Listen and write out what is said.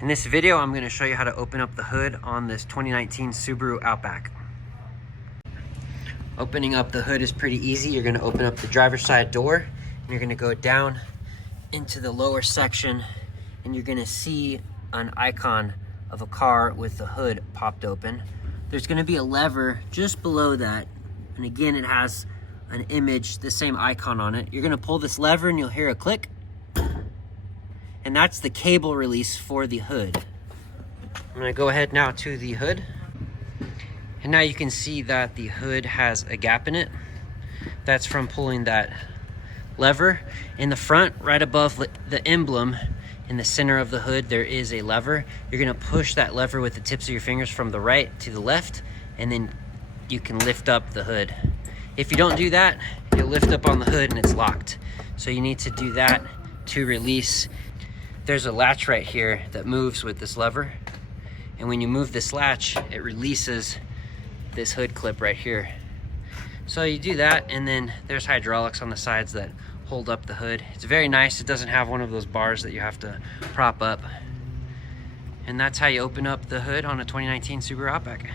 In this video, I'm going to show you how to open up the hood on this 2019 Subaru Outback. Opening up the hood is pretty easy. You're going to open up the driver's side door, and you're going to go down into the lower section, and you're going to see an icon of a car with the hood popped open. There's going to be a lever just below that, and again, it has an image, the same icon on it. You're going to pull this lever, and you'll hear a click. And that's the cable release for the hood. I'm gonna go ahead now to the hood. And now you can see that the hood has a gap in it. That's from pulling that lever. In the front, right above the emblem, in the center of the hood, there is a lever. You're gonna push that lever with the tips of your fingers from the right to the left, and then you can lift up the hood. If you don't do that, you'll lift up on the hood and it's locked. So you need to do that to release. There's a latch right here that moves with this lever. And when you move this latch, it releases this hood clip right here. So you do that, and then there's hydraulics on the sides that hold up the hood. It's very nice. It doesn't have one of those bars that you have to prop up. And that's how you open up the hood on a 2019 Subaru Outback.